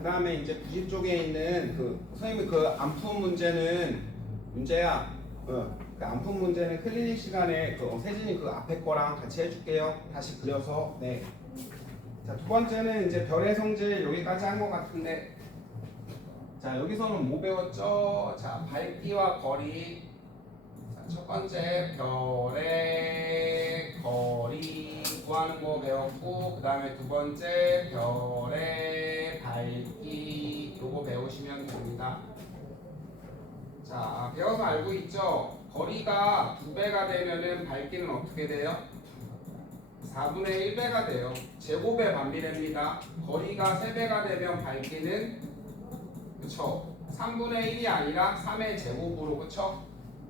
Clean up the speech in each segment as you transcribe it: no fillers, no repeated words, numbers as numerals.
그 다음에 이제 90쪽에 있는 선생님이 그 안품 문제는 문제야. 그 안품 문제는 클리닉 시간에 세진이 그 앞에 거랑 같이 해줄게요. 다시 그려서. 네. 자, 두 번째는 이제 별의 성질 여기까지 한 것 같은데, 자, 여기서는 뭐 배웠죠? 자, 밝기와 거리. 자, 첫 번째 별의 거리 구하는 거 배웠고, 그 다음에 두 번째 별의 밝기 요거 배우시면 됩니다. 자, 배워서 알고 있죠? 거리가 2배가 되면은 밝기는 어떻게 돼요? 4분의 1배가 돼요. 제곱에 반비례입니다. 거리가 3배가 되면 밝기는, 그쵸? 3분의 1이 아니라 3의 제곱으로, 그쵸?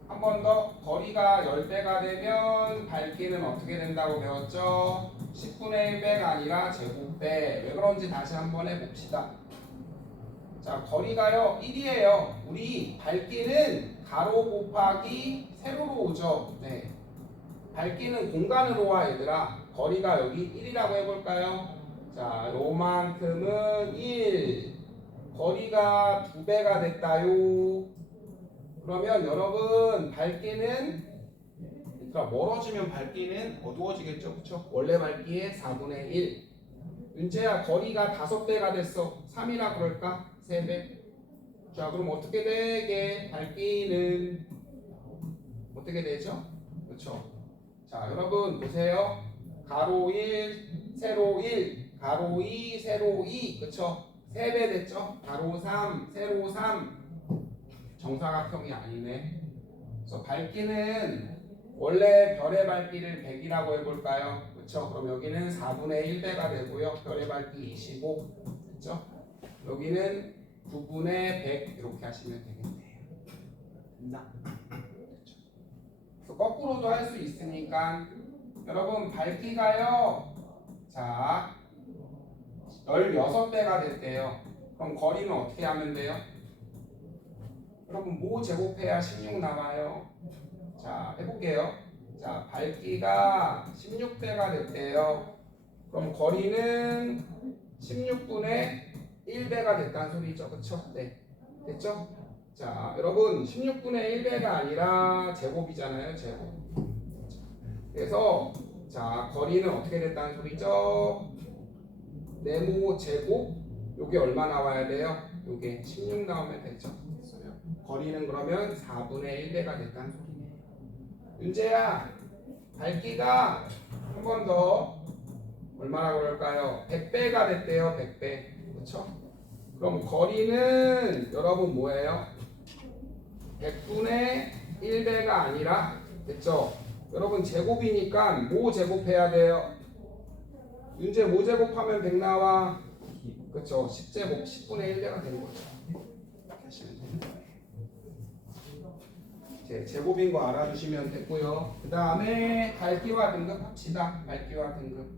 한 번 더, 거리가 10배가 되면 밝기는 어떻게 된다고 배웠죠? 10분의 1배가 아니라 제곱배. 왜 그런지 다시 한번 해봅시다. 자, 거리가요 1이에요. 우리 밝기는 가로 곱하기 세로로 오죠. 네. 밝기는 공간으로 와, 얘들아. 거리가 여기 1이라고 해볼까요? 자, 요만큼은 1. 거리가 2배가 됐다요. 그러면 여러분 밝기는, 얘들아, 멀어지면 밝기는 어두워지겠죠, 그쵸? 원래 밝기의 4분의 1. 윤재야, 거리가 5배가 됐어. 3이라 그럴까? 3배. 자, 그럼 어떻게 되게? 밝기는 어떻게 되죠? 그쵸? 자, 여러분 보세요. 가로 1, 세로 1, 가로 2, 세로 2. 그쵸? 3배 됐죠? 가로 3, 세로 3. 정사각형이 아니네. 그래서 밝기는 원래 별의 밝기를 100이라고 해볼까요? 그쵸? 그럼 여기는 4분의 1배가 되고요. 별의 밝기 25. 그쵸? 여기는 9분의 100 이렇게 하시면 되겠네요. 됐나? 그래서 거꾸로도 할 수 있으니까 여러분 밝기가요. 자, 16배가 됐대요. 그럼 거리는 어떻게 하면 돼요? 여러분 뭐 제곱해야 16 나와요? 자, 해볼게요. 자, 밝기가 16배가 됐대요. 그럼 거리는 16분의 1배가 됐다는 소리죠. 그쵸? 네. 됐죠? 자, 여러분 16분의 1배가 아니라 제곱이잖아요. 제곱. 그래서 자, 거리는 어떻게 됐다는 소리죠? 네모 제곱. 요게 얼마 나와야 돼요? 요게 16 나오면 되죠. 됐어요. 거리는 그러면 4분의 1배가 됐다는 소리네요. 윤재야, 밝기가 한 번 더 얼마나 그럴까요? 100배가 됐대요. 100배. 그렇죠? 그럼 거리는 여러분 뭐예요? 100분의 1배가 아니라, 됐죠? 여러분 제곱이니까 뭐 제곱해야 돼요? 윤재 뭐 제곱하면 100 나와? 그렇죠? 10제곱 10분의 1배가 되는 거죠. 이렇게 하시면 되는 거예요. 제곱인 거 알아두시면 됐고요. 그 다음에 밝기와 등급 합시다. 밝기와 등급.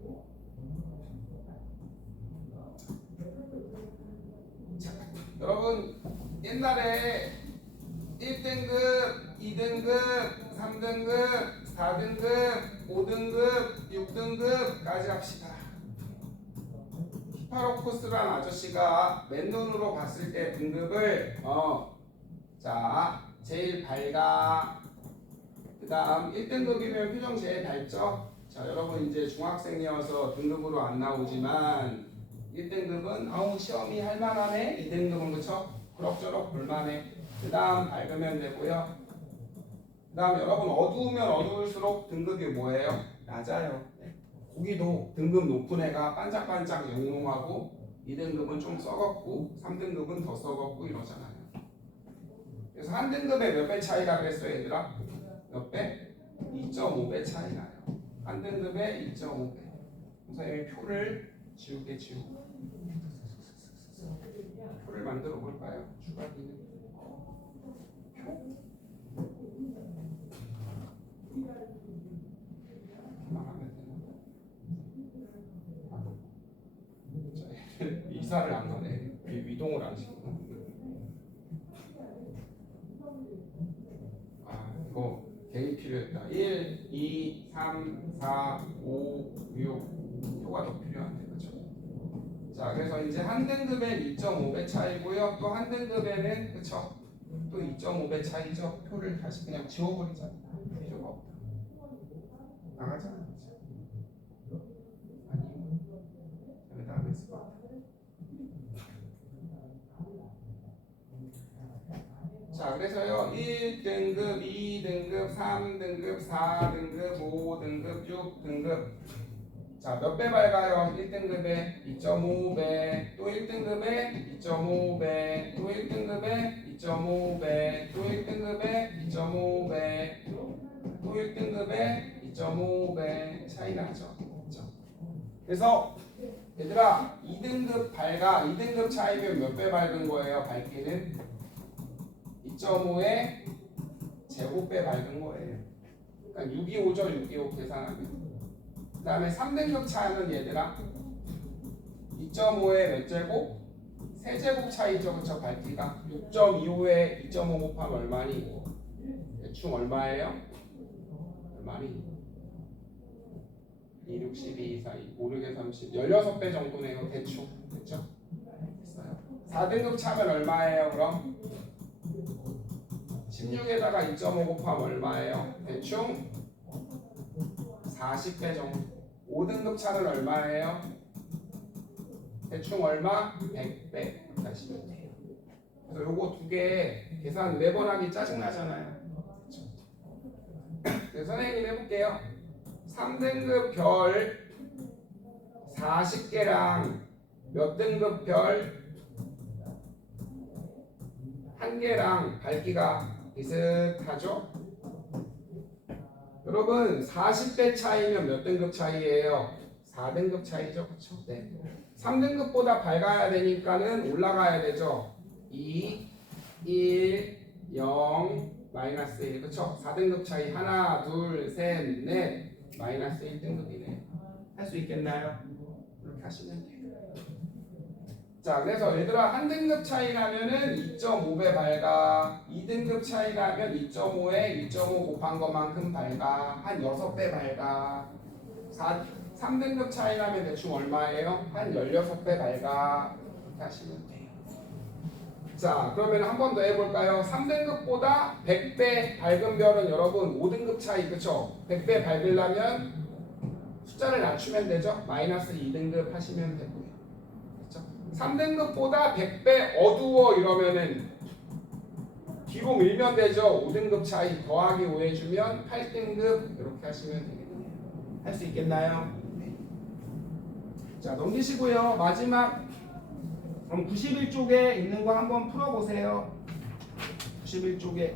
자, 여러분 옛날에 1등급, 2등급, 3등급, 4등급, 5등급, 6등급까지 합시다. 히파로코스란 아저씨가 맨눈으로 봤을 때 등급을 자, 제일 밝아. 그 다음 1등급이면 표정 제일 밝죠? 자, 여러분 이제 중학생이어서 등급으로 안 나오지만 1등급은 시험이 할만하네. 2등급은 그쵸? 그럭저럭 볼만해. 그 다음 밝으면 되고요. 그 다음 여러분 어두우면 어두울수록 등급이 뭐예요? 낮아요. 고기도 등급 높은 애가 반짝반짝 영롱하고 2등급은 좀 썩었고 3등급은 더 썩었고 이러잖아요. 그래서 한 등급에 몇 배 차이가 그랬어요, 얘들아? 몇 배? 2.5배 차이 나요. 한 등급에 2.5배. 선생님이 표를 지우개 지우고 표를 만들어 볼까요? 추가 기능. 표. 하면 되나? 이사를 안 가네. 위동을 안 시키고. 이거 개인 필요했다. 1, 2, 3, 4, 5, 6 표가 더 필요한데, 그렇죠? 자, 자, 그래서 이제 한 등급엔 2.5배 차이고요. 또 한 등급에는 그쵸? 또 2.5배 차이죠. 표를 다시 그냥 지워버리자. 필요가 없다. 나가잖아. 아니, 여기다 안 했을 것 같아. 자, 그래서요 1등급, 2등급, 3등급, 4등급, 5등급, 6등급. 자, 몇 배 밝아요? 1등급에 2.5배, 또 1등급에 2.5배, 또 1등급에 2.5배, 또 1등급에 2.5배, 또 1등급에 2.5배 차이 나죠. 그렇죠? 그래서 얘들아 2등급 밝아, 2등급 차이면 몇 배 밝은 거예요? 밝기는 2.5의 제곱배 밝은 거예요. 그러니까 625죠. 625 계산하면. 그 다음에 3등급 차이는 얘들아 2.5의 몇 제곱? 세제곱 차이죠. 그쵸? 밝기가 6.25에 2.5 곱하면 얼마니? 대충 얼마예요? 얼마니? 2, 6, 12, 4, 2, 5, 6에 30 16배 정도네요. 대충. 그쵸? 됐어요. 4등급 차면 얼마예요? 그럼 16에다가 2.5 곱하면 얼마예요? 대충 40배 정도. 5등급 차는 얼마예요? 대충 얼마? 100배 하시면 돼요. 그래서 요거 두 개 계산 4번 하기 짜증나잖아요. 그래서 선생님 해볼게요. 3등급 별 40개랑 몇 등급 별 1개랑 밝기가 비슷하죠? 여러분 40배 차이면 몇 등급 차이예요? 4등급 차이죠. 그쵸? 네. 3등급보다 밝아야 되니까는 올라가야 되죠. 2, 1, 0, 마이너스 1. 그쵸? 4등급 차이 하나, 둘, 셋, 넷, 마이너스 1등급이네요. 할 수 있겠나요? 이렇게 하시면 돼요. 자, 그래서 얘들아 한 등급 차이 나면은 2.5배 밝아. 2등급 차이 나면 2.5에 2.5 곱한 것만큼 밝아. 한 6배 밝아. 3등급 차이 나면 대충 얼마예요? 한 16배 밝아. 이렇게 하시면 돼요. 자, 그러면 한 번 더 해볼까요? 3등급보다 100배 밝은 별은 여러분 5등급 차이, 그쵸? 100배 밝으려면 숫자를 낮추면 되죠? 마이너스 2등급 하시면 되고요. 3등급보다 100배 어두워 이러면은 뒤로 밀면 되죠. 5등급 차이 더하기 5 해주면 8등급 이렇게 하시면 되겠네요. 할 수 있겠나요? 네. 자, 넘기시고요. 마지막 그럼 91쪽에 있는 거 한번 풀어보세요. 91쪽에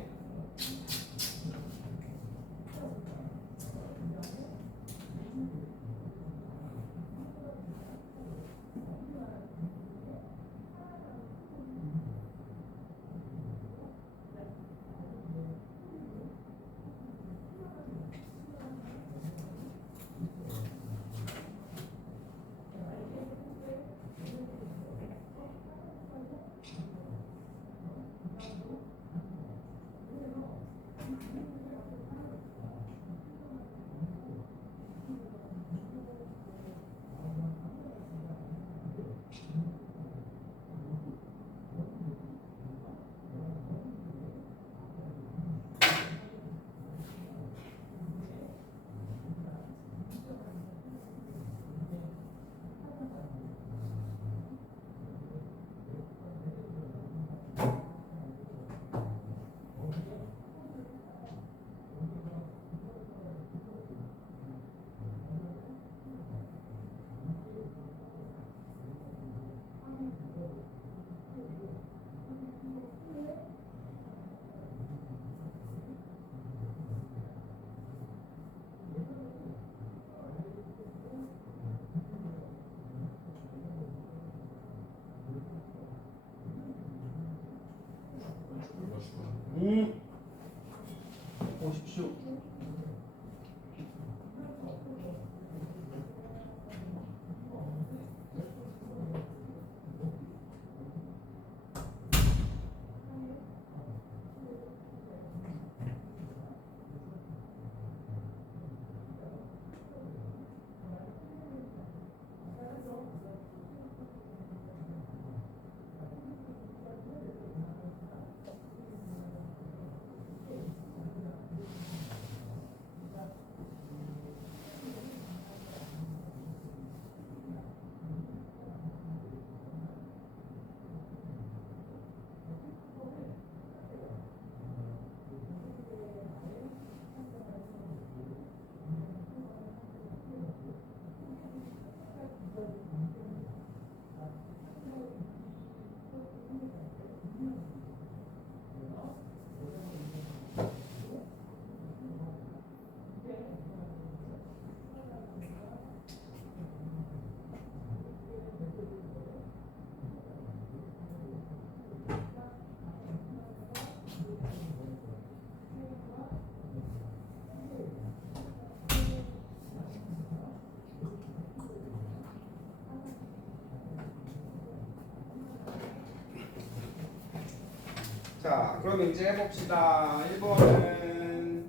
자, 그럼 이제 해봅시다. 1번은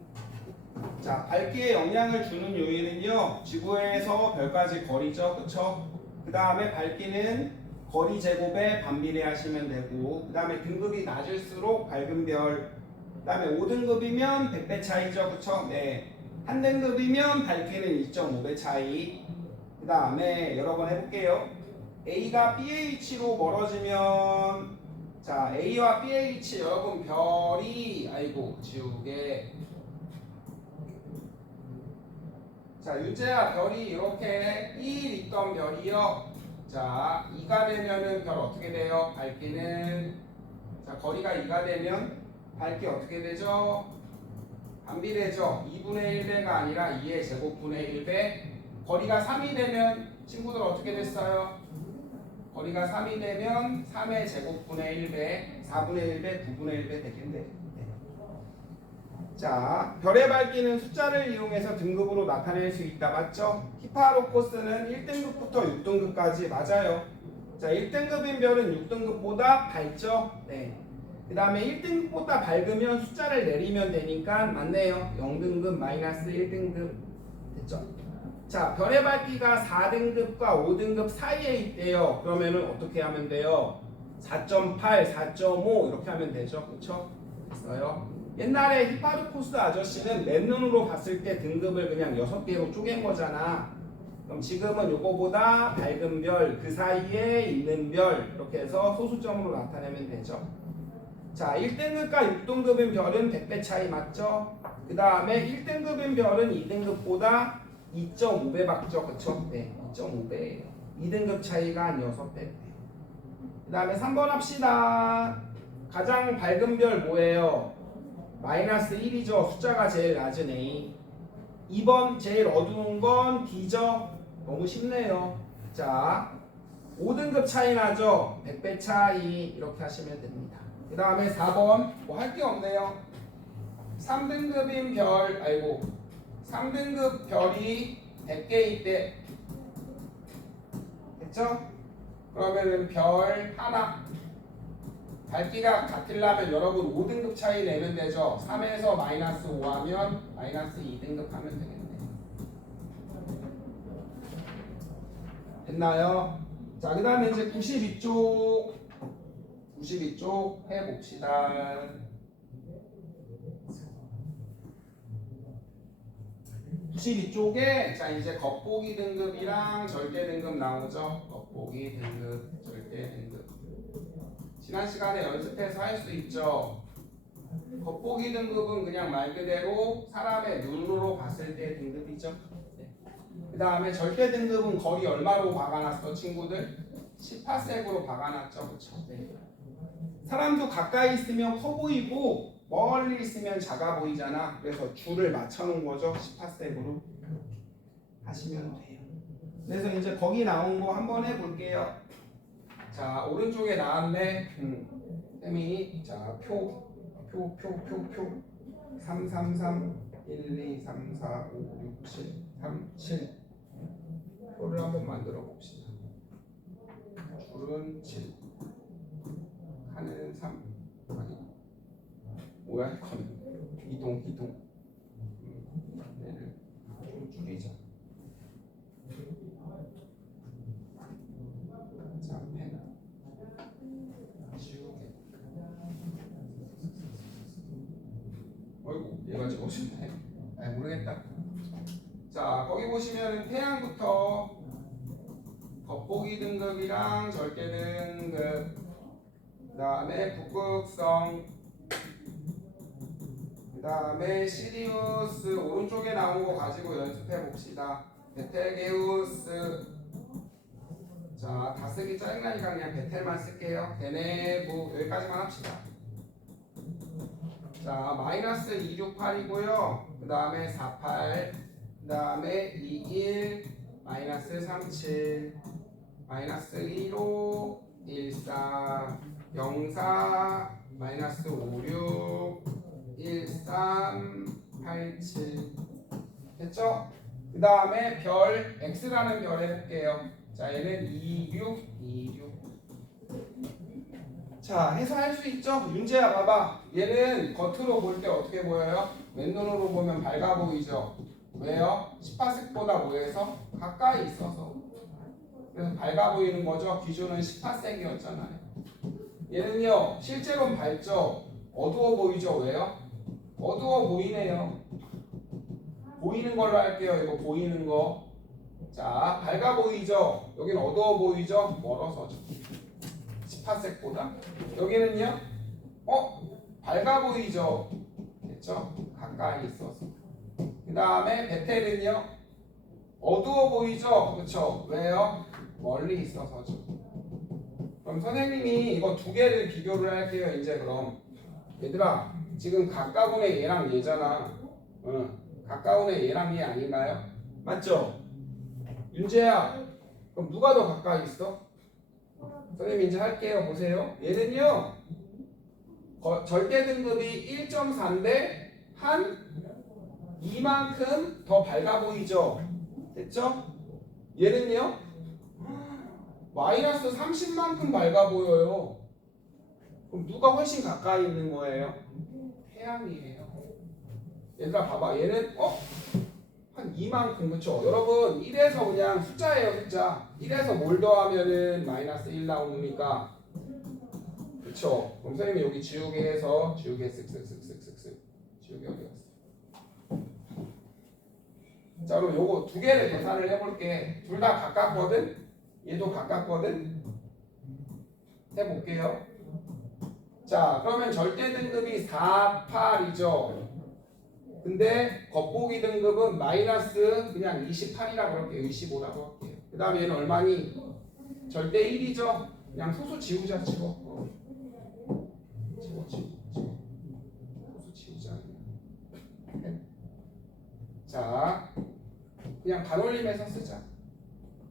자, 밝기에 영향을 주는 요인은요, 지구에서 별까지 거리죠, 그쵸? 그 다음에 밝기는 거리 제곱에 반비례하시면 되고, 그 다음에 등급이 낮을수록 밝은 별, 그 다음에 5등급이면 100배 차이죠, 그쵸? 네. 한 등급이면 밝기는 2.5배 차이. 그 다음에 여러 번 해볼게요. A가 BH로 멀어지면, 자, A와 BH, 여러분 별이, 아이고 지우개. 자, 유재야, 별이 이렇게 1 있던 별이요. 자, 2가 되면은 별 어떻게 돼요? 밝기는, 자, 거리가 2가 되면 밝기 어떻게 되죠? 반비례죠. 2분의 1배가 아니라 2의 제곱분의 1배. 거리가 3이 되면 친구들 어떻게 됐어요? 거리가 3이 되면 3의 제곱분의 1배, 4분의 1배, 9분의 1배 되겠네. 자, 별의 밝기는 숫자를 이용해서 등급으로 나타낼 수 있다. 맞죠? 히파로코스는 1등급부터 6등급까지 맞아요. 자, 1등급인 별은 6등급보다 밝죠? 네. 그 다음에 1등급보다 밝으면 숫자를 내리면 되니까 맞네요. 0등급 마이너스 1등급 됐죠? 자, 별의 밝기가 4등급과 5등급 사이에 있대요. 그러면은 어떻게 하면 돼요? 4.8, 4.5 이렇게 하면 되죠. 그쵸? 됐어요? 옛날에 히파르코스 아저씨는 맨눈으로 봤을 때 등급을 그냥 6개로 쪼갠 거잖아. 그럼 지금은 요거보다 밝은 별, 그 사이에 있는 별 이렇게 해서 소수점으로 나타내면 되죠. 자, 1등급과 6등급인 별은 100배 차이 맞죠? 그 다음에 1등급인 별은 2등급보다 2.5배 박죠. 그쵸? 네, 2.5배예요. 2등급 차이가 한 6배. 그 다음에 3번 합시다. 가장 밝은 별 뭐예요? 마이너스 1이죠. 숫자가 제일 낮은 A. 2번 제일 어두운 건 D죠. 너무 쉽네요. 자, 5등급 차이 나죠. 100배 차이 이렇게 하시면 됩니다. 그 다음에 4번 뭐 할 게 없네요. 3등급인 별, 아이고 3등급 별이 100개 있대. 됐죠? 그러면은 별 하나 밝기가 같으려면 여러분 5등급 차이 내면 되죠. 3에서 마이너스 5 하면 마이너스 2등급 하면 되겠네. 됐나요? 자, 그 다음에 이제 92쪽 해봅시다. 92쪽에 자 이제 겉보기 등급이랑 절대 등급 나오죠. 겉보기 등급, 절대 등급. 지난 시간에 연습해서 할 수 있죠. 겉보기 등급은 그냥 말 그대로 사람의 눈으로 봤을 때 등급이죠. 네. 그 다음에 절대 등급은 거리 얼마로 박아놨어 친구들? 18색으로 박아놨죠. 그쵸? 네. 사람도 가까이 있으면 커 보이고 멀리 있으면 작아 보이잖아. 그래서 줄을 맞춰놓은 거죠. 18색으로 하시면 돼요. 그래서 이제 거기 나온 거 한번 해볼게요. 자, 오른쪽에 나왔네. 쌤이 자, 표 3, 3, 3, 1, 2, 3, 4, 5, 6, 7, 3, 7 표를 한번 만들어 봅시다. 줄은 7, 칸은 3. 아니, 뭐야 이거는? 이동. 얘를 좀 줄이자. 자, 펜 지우개. 어이구, 얘가 적어주네. 아, 모르겠다. 자, 거기 보시면 태양부터 겉보기 등급이랑 절대 등급, 그 다음에 북극성, 그 다음에 시리우스 오른쪽에 나온 거 가지고 연습해 봅시다. 베텔게우스. 자, 다 쓰기 짜증나니까 그냥 베텔만 쓸게요. 베네부 여기까지만 합시다. 자, 마이너스 268이고요. 그 다음에 48, 그 다음에 21, 마이너스 37, 마이너스 15, 14, 04, 마이너스 56, 13, 87 됐죠? 그 다음에 별 X라는 별 해볼게요. 자, 얘는 26. 자, 해석할 수 있죠? 윤재야 봐봐. 얘는 겉으로 볼 때 어떻게 보여요? 맨눈으로 보면 밝아 보이죠? 왜요? 18색보다 뭐해서? 가까이 있어서. 그래서 밝아 보이는 거죠? 기준은 18색이었잖아요. 얘는요, 실제로는 밝죠? 어두워 보이죠? 왜요? 어두워 보이네요. 보이는 걸로 할게요. 이거 보이는 거. 자, 밝아 보이죠? 여기는 어두워 보이죠? 멀어서죠. 18색보다. 여기는요? 밝아 보이죠? 됐죠? 가까이 있어서. 그 다음에 베텔은요? 어두워 보이죠? 그렇죠? 왜요? 멀리 있어서죠. 그럼 선생님이 이거 두 개를 비교를 할게요. 이제 그럼 얘들아, 지금 가까운 애 얘랑 얘잖아. 가까운 애 얘랑 얘 아닌가요? 맞죠? 윤재야, 그럼 누가 더 가까이 있어? 선생님 이제 할게요. 보세요. 얘는요, 절대 등급이 1.4인데 한 2만큼 더 밝아 보이죠? 됐죠? 얘는요, 마이너스 30만큼 밝아 보여요. 그럼 누가 훨씬 가까이 있는 거예요? 태양이에요. 얘들아 봐봐. 얘는 한 2만큼. 그쵸? 여러분 1에서 그냥 숫자예요. 숫자. 1에서 뭘 더하면은 마이너스 1 나옵니까? 그쵸? 그럼 선생님이 여기 지우개 해서 지우개 쓱쓱쓱쓱쓱쓱 지우개 어디 갔어? 자, 그럼 요거 두 개를 계산을 해볼게. 둘 다 가깝거든? 얘도 가깝거든? 해볼게요. 자, 그러면 절대 등급이 4, 8이죠. 근데 겉보기 등급은 마이너스 그냥 28이라고 할게요. 25라고 할게요. 그 다음에 얘는 얼마니? 절대 1이죠. 그냥 소수 지우자. 지워. 소수 지우자. 자, 그냥 반올림해서 쓰자.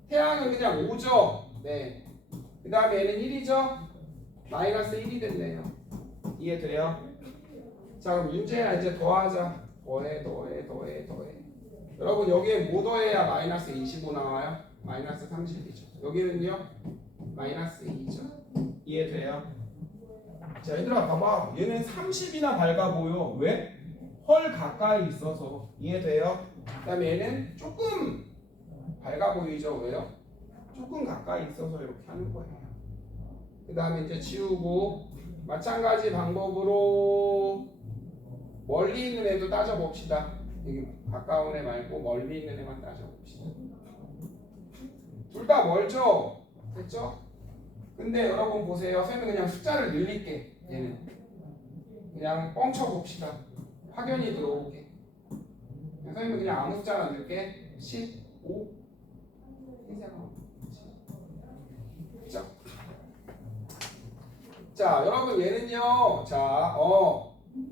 태양은 그냥 5죠. 네. 그 다음에 얘는 1이죠. 마이너스 1이 됐네요. 이해돼요? 자, 그럼 윤재야 이제 더하자. 더해. 여러분 여기에 뭐 더해야 마이너스 25 나와요? 마이너스 30이죠. 여기는요? 마이너스 2죠. 이해돼요? 자, 얘들아 봐봐. 얘는 30이나 밝아 보여. 왜? 헐 가까이 있어서. 이해돼요? 그 다음에 얘는 조금 밝아 보이죠. 왜요? 조금 가까이 있어서 이렇게 하는 거예요. 그 다음에 이제 지우고 마찬가지 방법으로 멀리 있는 애도 따져봅시다. 여기 가까운 애 말고 멀리 있는 애만 따져봅시다. 둘 다 멀죠? 됐죠? 근데 여러분 보세요. 선생님은 그냥 숫자를 늘릴게. 얘는 그냥 뻥쳐봅시다. 확연히 들어오게. 선생님은 그냥 아무 숫자나 넣을게. 15 그죠? 자, 여러분 얘는요. 자,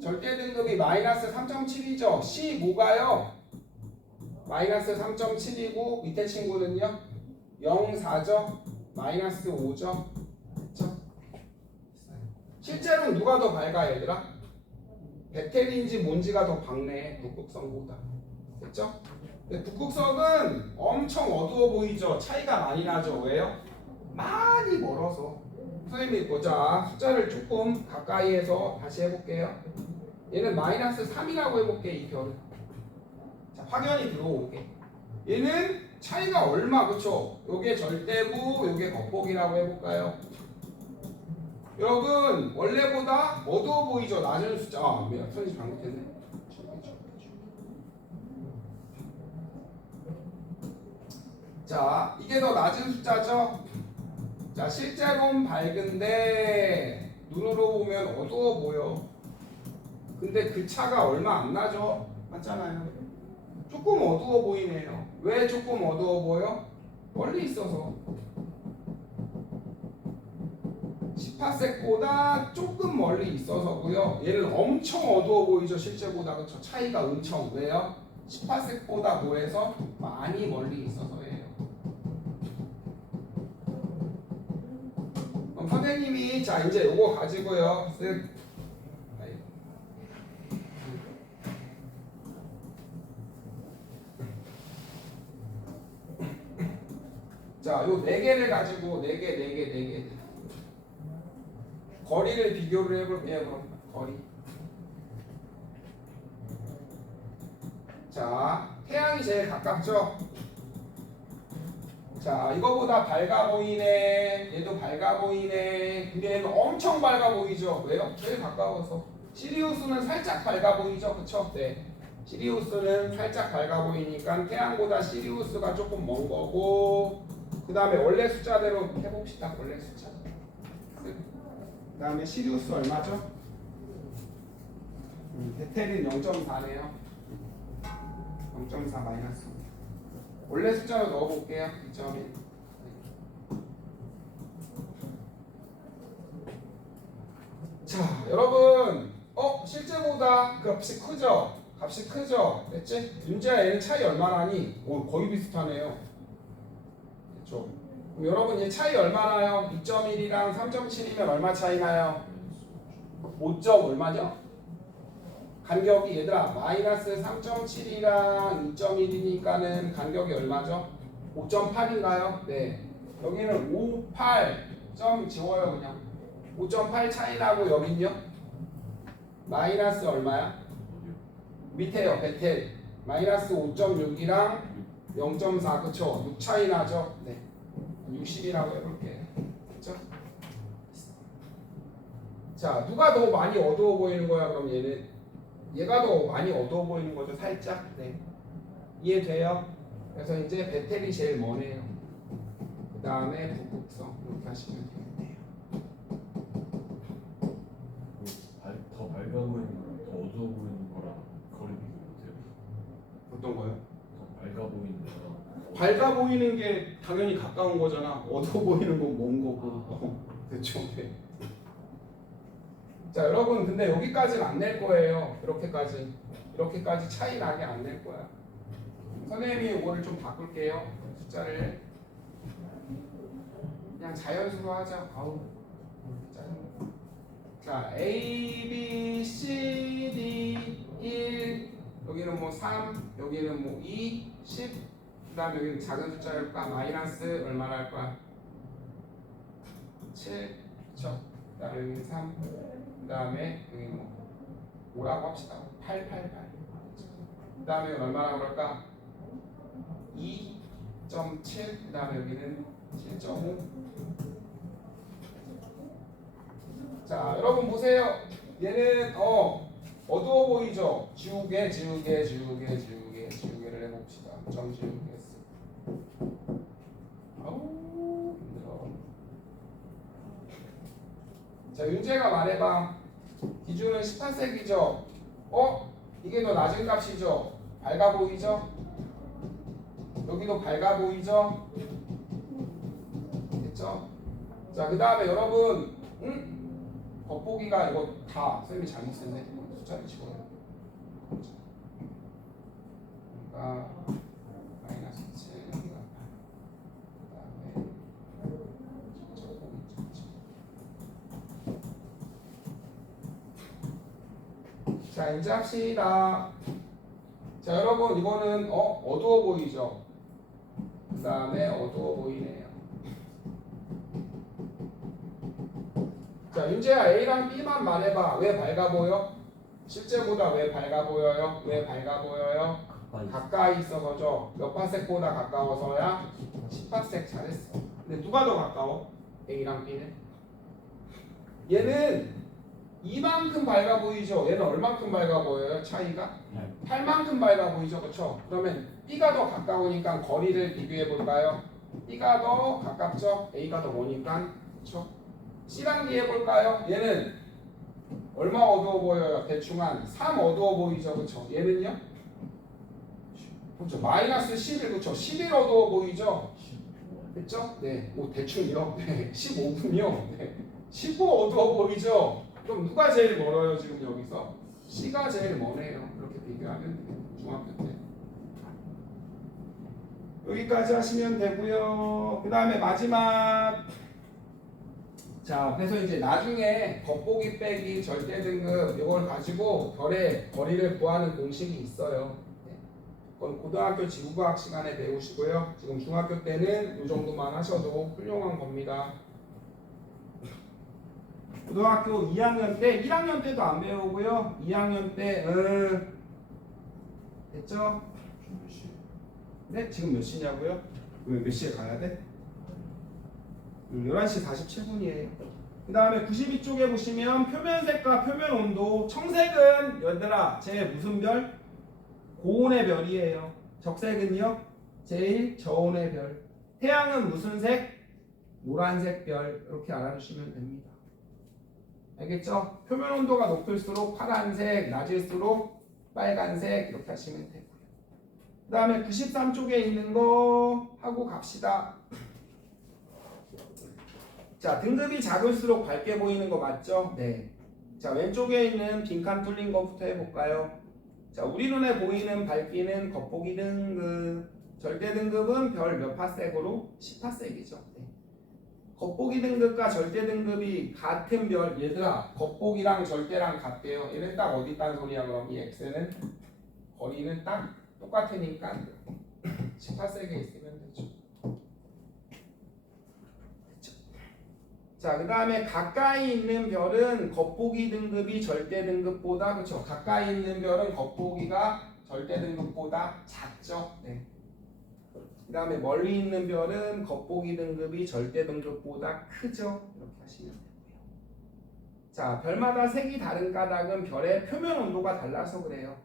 절대 등급이 마이너스 3.7이죠. 15가요. 마이너스 3.7이고 밑에 친구는요. 0.4죠. 마이너스 5죠. 됐죠? 실제로는 누가 더 밝아 얘들아? 베텔인지 뭔지가 더 밝네. 북극성보다. 됐죠? 근데 북극성은 엄청 어두워 보이죠. 차이가 많이 나죠. 왜요? 많이 멀어서. 선생님이 보자. 숫자를 조금 가까이 해서 다시 해볼게요. 얘는 마이너스 3이라고 해볼게. 이 별은. 자, 확연히 들어오게. 얘는 차이가 얼마? 그쵸? 요게 절대부, 요게 겉보기라고 해볼까요? 여러분 원래보다 어두워 보이죠? 낮은 숫자. 미안. 선생님 잘못했네. 자, 이게 더 낮은 숫자죠? 자, 실제로는 밝은데 눈으로 보면 어두워 보여. 근데 그 차가 얼마 안 나죠? 맞잖아요. 조금 어두워 보이네요. 왜 조금 어두워 보여? 멀리 있어서. 18색보다 조금 멀리 있어서고요. 얘는 엄청 어두워 보이죠? 실제보다. 그렇죠? 차이가 엄청. 왜요? 18색보다 뭐해서 많이 멀리 있어서예요. 그럼 선생님이 자 이제 요거 가지고요. 자, 요 4개를 가지고 4개. 거리를 비교를 해볼게요. 그럼 거리. 자, 태양이 제일 가깝죠? 자, 이거보다 밝아 보이네. 얘도 밝아 보이네. 근데 얘는 엄청 밝아 보이죠? 왜요? 제일 가까워서. 시리우스는 살짝 밝아 보이죠? 그쵸? 네. 시리우스는 살짝 밝아 보이니까 태양보다 시리우스가 조금 먼 거고, 그 다음에 원래 숫자대로 해봅시다. 원래 숫자. 그 다음에 시리우스 얼마죠? 베텔은 0.4네요. 0.4 마이너스. 원래 숫자로 넣어볼게요. 2.1. 자, 여러분, 실제보다 그 값이 크죠? 값이 크죠? 됐지? 윤재야, 얘는 차이 얼마나니? 거의 비슷하네요. 그렇죠? 그럼 여러분, 얘 차이 얼마나요? 2.1이랑 3.7이면 얼마 차이 나요? 5점 얼마죠? 간격이 얘들아 마이너스 3.7이랑 2.1이니까는 간격이 얼마죠? 5.8인가요? 네. 여기는 5.8점 지워요 그냥. 5.8 차이 나고 여긴요? 마이너스 얼마야? 밑에요 베텔. 마이너스 5.6이랑 0.4 그쵸? 6 차이 나죠? 네. 60이라고 해볼게요. 그쵸? 자, 누가 더 많이 어두워 보이는 거야 그럼 얘는? 얘가 더 많이 어두워 보이는 거죠, 살짝. 네. 이해돼요? 그래서 이제 베텔이 제일 머네요. 그 다음에 북극성 이렇게 하시면 되겠네요. 더 밝아 보이는 거랑 더 어두워 보이는 거랑 거리 비교 못해요. 어떤 거요? 더 밝아 보이는 거랑 밝아 보이는 게 당연히 가까운 거잖아. 어두워 보이는 건 먼 거고. 그렇죠. 네. 자, 여러분 근데 여기까지는 안 낼 거예요. 이렇게까지 차이 나게 안 낼 거야. 선생님이 이거를 좀 바꿀게요. 숫자를 그냥 자연수로 하자. 아우 짜증나. 자, A, B, C, D, 1 여기는 뭐 3, 여기는 뭐 2, 10 그 다음에 여기는 작은 숫자일까? 마이너스 얼마나 할 거야? 7 그쵸? 그 다음에 여기는 3 그 다음에 여기 뭐 5라고 합시다. 8. 그 다음에 얼마나 그럴까? 2.7 그 다음에 여기는 7.5. 자, 여러분 보세요. 얘는 어두워 보이죠? 지우개를 해봅시다. 점 지우개했어. 아우 힘들어. 자, 윤재가 말해봐. 기준은 18색이죠? 이게 더 낮은 값이죠? 밝아 보이죠? 여기도 밝아 보이죠? 됐죠? 자, 그 다음에 여러분 겉보기가 이거 다 선생님이 잘못 썼네. 숫자를 지워요. 그러니까 마이너스 7 여기가 8 그 다음에 자, 이제 합시다. 자, 여러분 이거는 어두워 보이죠? 그 다음에 어두워 보이네요. 자, 윤재야 A랑 B만 말해봐. 왜 밝아 보여? 실제보다 왜 밝아 보여요? 왜 밝아 보여요? 가까이 있어서죠. 몇 파섹보다 가까워서야? 10파섹. 잘했어. 근데 누가 더 가까워? A랑 B는? 얘는 이만큼 밝아 보이죠? 얘는 얼만큼 밝아 보여요? 차이가? 8만큼 밝아 보이죠? 그쵸? 그러면 B가 더 가까우니까 거리를 비교해 볼까요? B가 더 가깝죠? A가 더 머니까. 그쵸? C랑 D 해볼까요? 얘는 얼마 어두워 보여요? 대충 한 3 어두워 보이죠? 그쵸? 얘는요? 그쵸? 마이너스 11, 그쵸? 11 어두워 보이죠? 그쵸? 네. 뭐 대충이요? 네. 15분이요? 네. 15 어두워 보이죠? 그럼 누가 제일 멀어요? 지금 여기서? C가 제일 머네요. 이렇게 비교하면 돼요. 중학교 때. 여기까지 하시면 되고요. 그 다음에 마지막. 자, 그래서 이제 나중에 겉보기 빼기 절대 등급 이걸 가지고 별의 거리를 구하는 공식이 있어요. 그건 고등학교 지구과학 시간에 배우시고요. 지금 중학교 때는 이 정도만 하셔도 훌륭한 겁니다. 고등학교 2학년 때, 1학년 때도 안 배우고요. 2학년 때, 됐죠? 지금 몇 시? 네, 지금 몇 시냐고요? 왜 몇 시에 가야 돼? 11시 47분이에요. 그 다음에 92쪽에 보시면 표면색과 표면온도, 청색은 얘들아 제 무슨 별? 고온의 별이에요. 적색은요? 제일 저온의 별. 태양은 무슨 색? 노란색 별. 이렇게 알아주시면 됩니다. 알겠죠? 표면 온도가 높을수록 파란색, 낮을수록 빨간색 이렇게 하시면 되고요. 그 다음에 93쪽에 있는 거 하고 갑시다. 자, 등급이 작을수록 밝게 보이는 거 맞죠? 네. 자, 왼쪽에 있는 빈칸 뚫린 거부터 해볼까요? 자, 우리 눈에 보이는 밝기는 겉보기 등급. 절대 등급은 별 몇 파색으로? 10파색이죠. 네. 겉보기 등급과 절대 등급이 같은 별, 얘들아 겉보기랑 절대랑 같대요. 얘는 딱 어디 있다는 소리야? 그럼 이 x는 거리는 딱 똑같으니까 18색에 있으면 되죠. 자, 그 다음에 가까이 있는 별은 겉보기 등급이 절대 등급보다, 그렇죠? 가까이 있는 별은 겉보기가 절대 등급보다 작죠. 네. 그 다음에 멀리 있는 별은 겉보기 등급이 절대 등급보다 크죠. 이렇게 하시면 되고요. 자, 별마다 색이 다른 까닭은 별의 표면 온도가 달라서 그래요.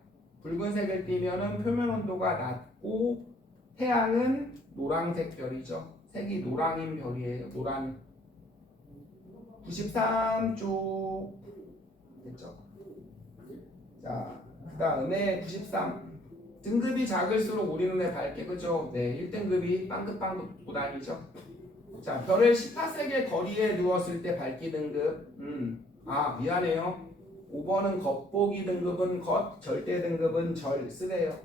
붉은색을 띠면은 표면 온도가 낮고 태양은 노란색 별이죠. 색이 노랑인 별이에요. 노란. 93쪽 됐죠? 자, 그 다음에 93 등급이 작을수록 우리 눈에 밝게, 그죠? 네, 1등급이 빵긋빵긋 도단이죠. 자, 별을 18색의 거리에 두었을 때 밝기 등급. 아, 미안해요. 5번은 겉보기 등급은 겉, 절대 등급은 절 쓰래요.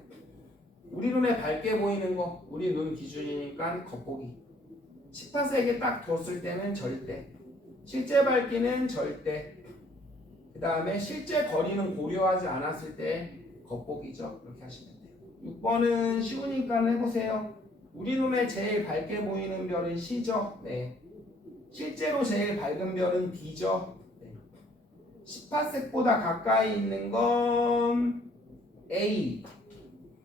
우리 눈에 밝게 보이는 거, 우리 눈 기준이니까 겉보기. 18색에 딱 뒀을 때는 절대. 실제 밝기는 절대. 그 다음에 실제 거리는 고려하지 않았을 때 겉보기죠. 이렇게 하시면 돼요. 6번은 쉬우니까 해보세요. 우리 눈에 제일 밝게 보이는 별은 C죠. 네. 실제로 제일 밝은 별은 D죠. 네. 18색보다 가까이 있는 건 A.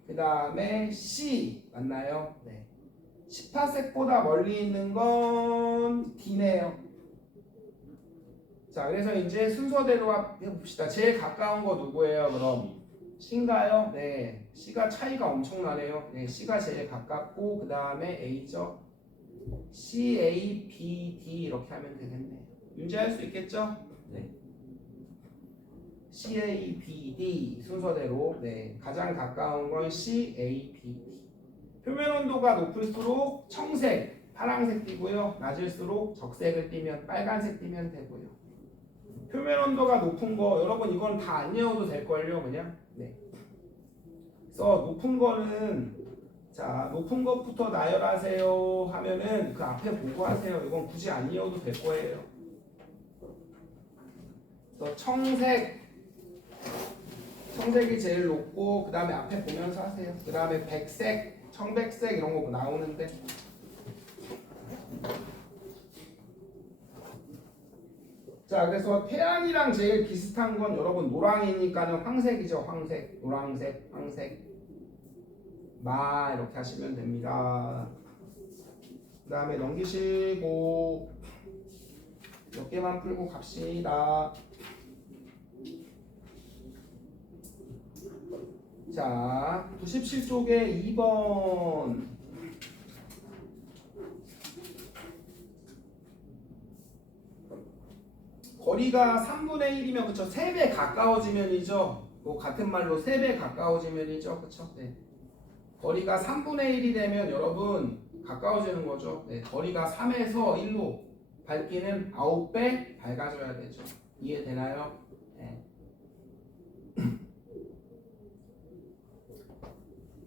그 다음에 C. 맞나요? 네. 18색보다 멀리 있는 건 D네요. 자, 그래서 이제 순서대로 해봅시다. 제일 가까운 거 누구예요? 그럼 C인가요? 네, C가 차이가 엄청나네요. 네, C가 제일 가깝고 그 다음에 A죠. C, A, B, D 이렇게 하면 되겠네요. 윤지할 수 있겠죠? 네. C, A, B, D 순서대로 네, 가장 가까운 건 C, A, B, D. 표면 온도가 높을수록 청색, 파란색 띠고요. 낮을수록 적색을 띠면 빨간색 띠면 되고요. 표면 온도가 높은 거 여러분 이건 다 안 외워도 될걸요 그냥. 네. 그래서 높은 거는 자 높은 것부터 나열하세요 하면은 그 앞에 보고 하세요. 이건 굳이 안 외워도 될 거예요. 그래서 청색이 제일 높고 그 다음에 앞에 보면서 하세요. 그 다음에 백색, 청백색 이런 거 나오는데 자, 그래서 태양이랑 제일 비슷한 건 여러분 노랑이니까는 황색이죠. 황색, 노랑색, 황색, 마 이렇게 하시면 됩니다. 그 다음에 넘기시고 몇 개만 풀고 갑시다. 자, 97쪽에 2번 거리가 3분의 1이면 그쵸? 3배 가까워지면이죠. 뭐 같은 말로 3배 가까워지면이죠. 그쵸? 네. 거리가 3분의 1이 되면 여러분 가까워지는 거죠. 네. 거리가 3에서 1로 밝기는 9배 밝아져야 되죠. 이해되나요? 네.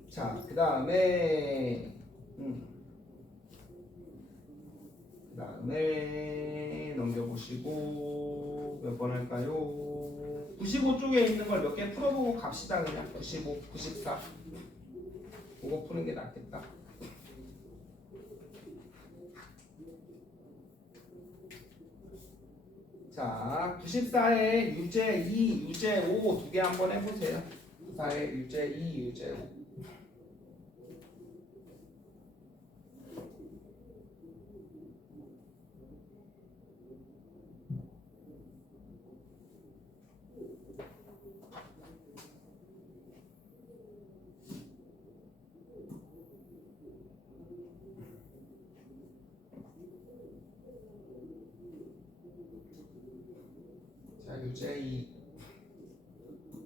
자, 그 다음에 넘겨보시고 몇 번 할까요? 95쪽에 있는 걸 몇 개 풀어보고 갑시다. 그냥 95, 94 그거 푸는 게 낫겠다. 자, 94에 유제 2, 유제 5 두 개 한번 해보세요. 94에 유제 2, 유제 5. 자, 유제 2.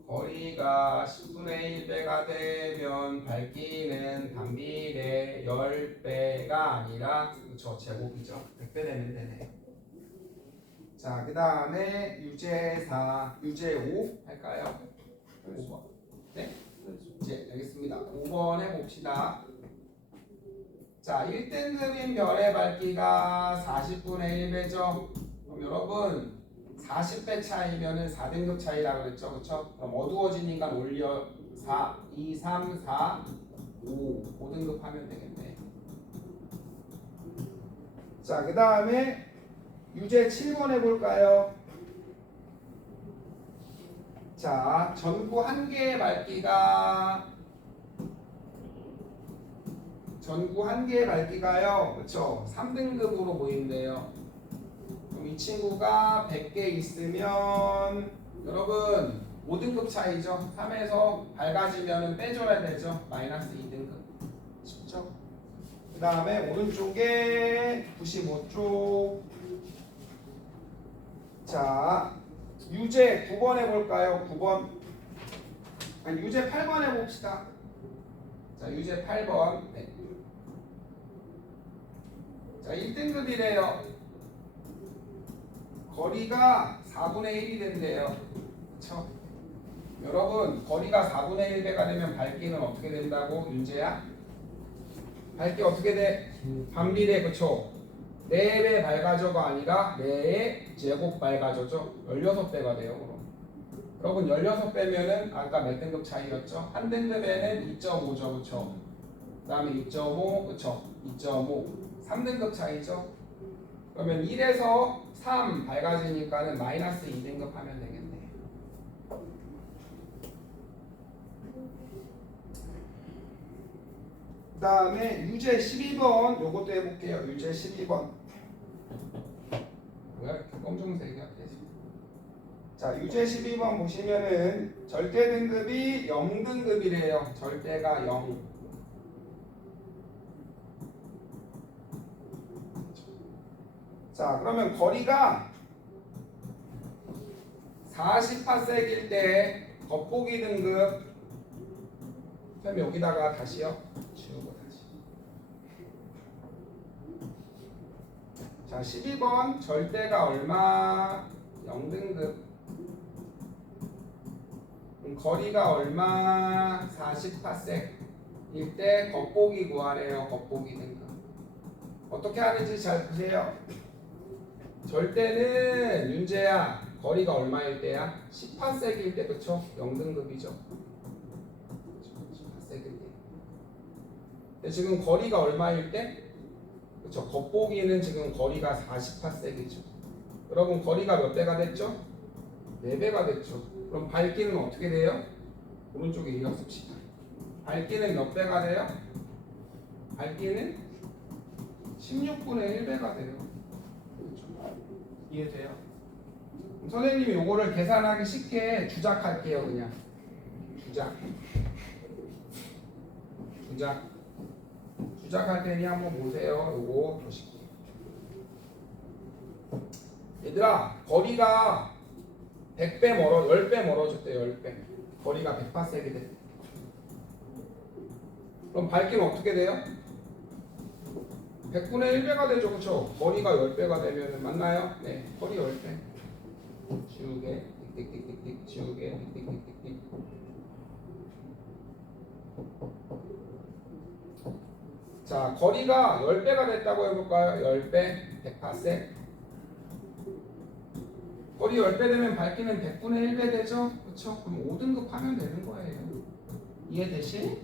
거리가 10분의 1배가 되면 밝기는 단비례 10배가 아니라 그쵸 제곱이죠. 100배 되면 되네. 자, 그 다음에 유제 4, 유제 5 할까요? 5번. 네? 네, 알겠습니다. 5번 해봅시다. 자, 1등급인 별의 밝기가 40분의 1배죠. 그럼 여러분 40배 차이면은 4등급 차이라고 그랬죠. 그쵸? 그럼 어두워지니까 올려 4, 2, 3, 4, 5등급 하면 되겠네. 자, 그 다음에 유제 7번 해볼까요? 자, 전구 한 개의 밝기가요. 그쵸? 3등급으로 보인대요. 그럼 이 친구가 100개 있으면 여러분 5등급 차이죠. 3에서 밝아지면 빼줘야 되죠. 마이너스 2등급. 쉽죠? 그 다음에 오른쪽에 95쪽. 자, 유제 9번 해볼까요? 9번. 아니, 유제 8번 해봅시다. 자, 유제 8번. 네. 자, 1등급이래요. 거리가 4분의 1이 된대요. 그쵸? 여러분, 거리가 4분의 1배가 되면 밝기는 어떻게 된다고? 윤재야? 밝기 어떻게 돼? 반비례, 그쵸? 4배 밝아져가 아니라 4의 제곱 밝아져죠? 16배가 돼요, 그럼. 여러분, 16배면은 아까 몇 등급 차이였죠? 한 등급에는 2.5죠, 그쵸? 그 다음에 2.5, 그쵸? 2.5. 3등급 차이죠? 그러면 1에서 3 밝아지니까는 마이너스 2등급 하면 되겠네. 그 다음에 유제 12번 요것도 해볼게요. 유제 12번. 뭐야 이렇게 검정색이야? 자, 유제 12번 보시면은 절대 등급이 0등급이래요. 절대가 0. 자, 그러면 거리가 40파섹일 때 겉보기 등급. 그럼 여기다가 다시요. 지우고 다시. 자, 12번 절대가 얼마? 0등급. 거리가 얼마? 40파섹일 때 겉보기 구하래요. 겉보기 등급. 어떻게 하는지 잘 보세요. 절대는 윤재야 거리가 얼마일 때야? 10파섹일 때, 그쵸? 0등급이죠. 10파섹일 때. 근데 지금 거리가 얼마일 때? 그쵸? 겉보기는 지금 거리가 40파섹이죠. 여러분 거리가 몇 배가 됐죠? 4배가 됐죠. 그럼 밝기는 어떻게 돼요? 오른쪽에 이어 씁시다. 밝기는 몇 배가 돼요? 밝기는 16분의 1배가 돼요. 이해돼요? 선생님이 요거를 계산하기 쉽게 주작할게요. 그냥 주작할 테니 한번 보세요. 요거 더 쉽게. 얘들아, 거리가 10배 10배 멀어졌대. 10배. 거리가 100파섹이 돼. 그럼 밝기는 어떻게 돼요? 100분의 1배가 되죠. 그쵸? 거리가 10배가 되면 맞나요? 네. 거리 10배. 지우개. 띡띡띡띡. 지우개. 띡띡띡띡. 자, 거리가 10배가 됐다고 해볼까요? 10배. 100파섹. 거리 10배 되면 밝기는 100분의 1배 되죠? 그쵸? 그럼 5등급 하면 되는 거예요. 이해되시?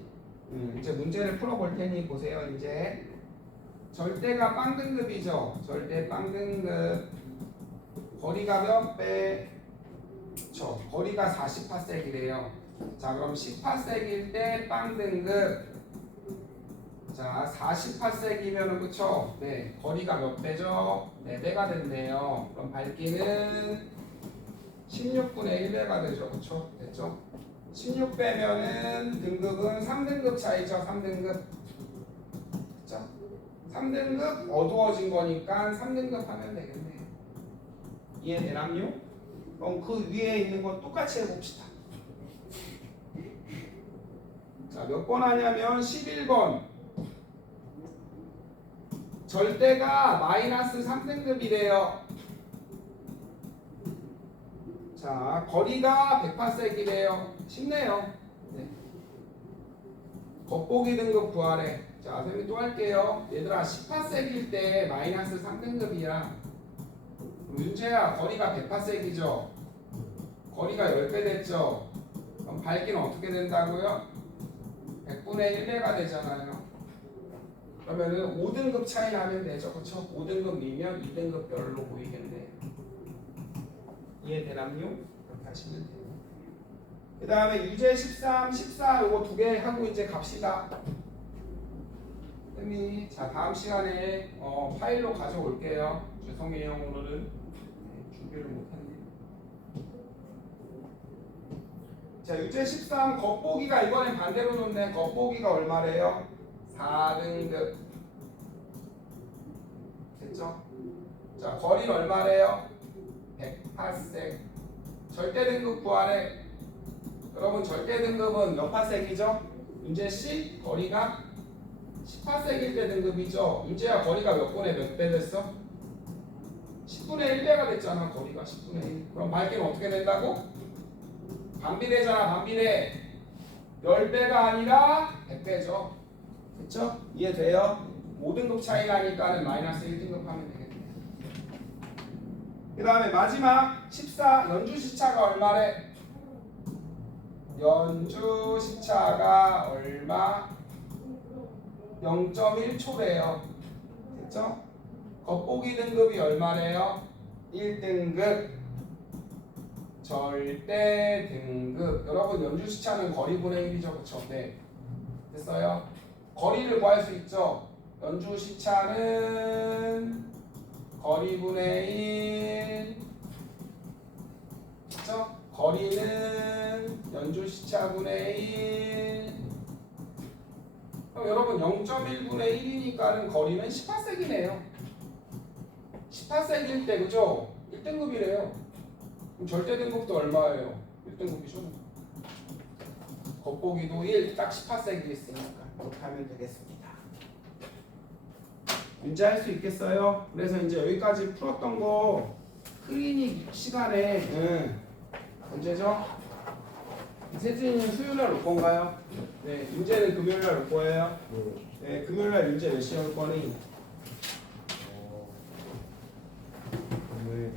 이제 문제를 풀어볼 테니 보세요. 이제 절대가 빵등급이죠. 절대 빵등급. 거리가 몇 배? 저 거리가 40파세기래요. 자 그럼 10파세기일 때 빵 등급. 자 40파세기면은 그쵸? 네 거리가 몇 배죠? 4배가 된대요. 그럼 밝기는 16분의 1배가 되죠. 그쵸? 됐죠? 16배면은 등급은 3등급 차이죠. 3등급. 그쵸? 3등급 어두워진 거니까 3등급 하면 되겠네요. 이해되나요? 그럼 그 위에 있는 거 똑같이 해봅시다. 자, 몇 번 하냐면 11번. 절대가 마이너스 3등급이래요. 자, 거리가 100파세기래요. 쉽네요. 네. 겉보기 등급 구하래. 자, 선생님이 또 할게요. 얘들아, 10파세기일 때 마이너스 3등급이야. 윤재야, 거리가 100파세기죠? 거리가 10배 됐죠? 그럼 밝기는 어떻게 된다고요? 100분의 1배가 되잖아요. 그러면은 5등급 차이 나면 되죠. 그쵸? 5등급 미면 2등급 별로 보이겠네요. 이해되나요? 그렇게 하시면 돼요. 그 다음에 유제 13, 14 요거 2개 하고 이제 갑시다. 쌤이 자 다음 시간에 파일로 가져올게요. 죄송해요 오늘은 준비를 못했네요. 자 유제 13 겉보기가 이번엔 반대로 놓네. 겉보기가 얼마래요? 4등급 됐죠? 자 거리는 얼마래요? 100파섹. 절대 등급 구하래. 여러분 절대 등급은 몇 파섹이죠? 윤재씨 거리가 10파섹일 때 등급이죠. 윤재야 거리가 몇 분의 몇 배 됐어? 10분의 1배가 됐잖아. 거리가 10분의 1. 그럼 밝기는 어떻게 된다고? 반비례잖아. 반비례. 10배가 아니라 100배죠. 됐죠? 이해돼요? 5등급 차이 나니까는 마이너스 1등급 하면 되겠네요. 그 다음에 마지막 14 연주 시차가 얼마래? 연주 시차가 얼마? 0.1초래요. 됐죠? 겉보기 등급이 얼마래요? 1등급. 절대 등급. 여러분 연주 시차는 거리분의 1이죠. 그쵸? 네. 됐어요? 거리를 구할 수 있죠. 연주 시차는 거리분의 1. 그쵸? 거리는 연주 시차분의 1. 그럼 여러분 0.1분의 1이니까는 거리는 18세기네요. 18세기일 때 그죠? 1등급이래요. 그럼 절대 등급도 얼마예요? 1등급이죠. 겉보기도 1, 딱 18세기 있으니까 그렇게 하면 되겠습니다. 문제할 수 있겠어요? 그래서 이제 여기까지 풀었던 거 클리닉 시간에 언제죠? 세진이는 수요일날 올 건가요? 네, 윤재는 금요일날 올 거예요. 네, 금요일날 윤재 몇 시에 올 거니? 금요일에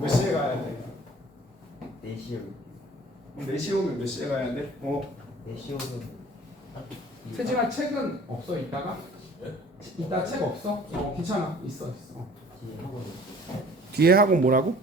몇 시에 가야 돼? 4시요. 4시에 오면 몇 시에 가야 돼? 4시 오면 세진아 책은 없어 이따가? 예? 이따 책 없어? 괜찮아 있어. 뒤에 학원 뒤에 학원 뭐라고?